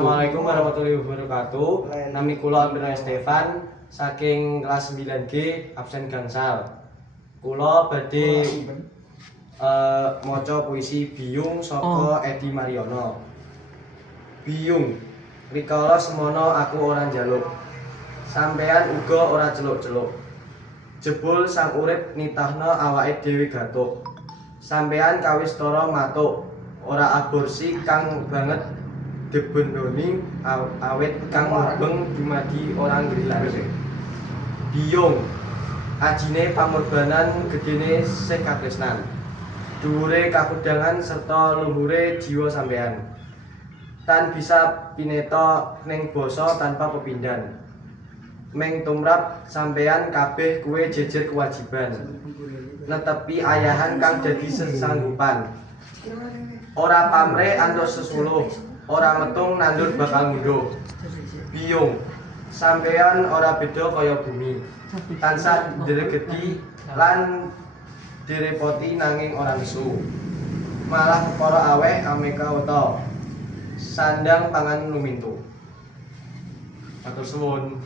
Assalamualaikum warahmatullahi wabarakatuh. Nami kula Amir Stefan saking kelas 9G absen gangsal. Kula badhe maca puisi Biyung saka Edi Mariono. Biyung, rikala semono aku ora njaluk. Sampean uga ora celuk-celuk. Jebul sang urip nitahna awake dhewe gatuk. Sampean kawis tara matuk, ora aborsi kang banget debendoni awet kang mubeng dumadi orang ngrilan. Biyung, ajine pangorbanan gedene sing katresnan, dhuwure kakudangan serta luhure jiwa sampean. Tan bisa pineta ning basa tanpa pepindhan. Meng tumrap sampean kabeh kuwe jejer kewajiban. Netepi ayahan kang dadi sesanggupan. Ora pamre antuk sesuluh, ora metung nandur bakal ngunduh. Biyung, sampeyan ora beda kaya bumi. Tansah ndregeti lan direpoti nanging ora nesu. Malah para aweh ameka weta. Sandang pangan lumintu. Matur suwun.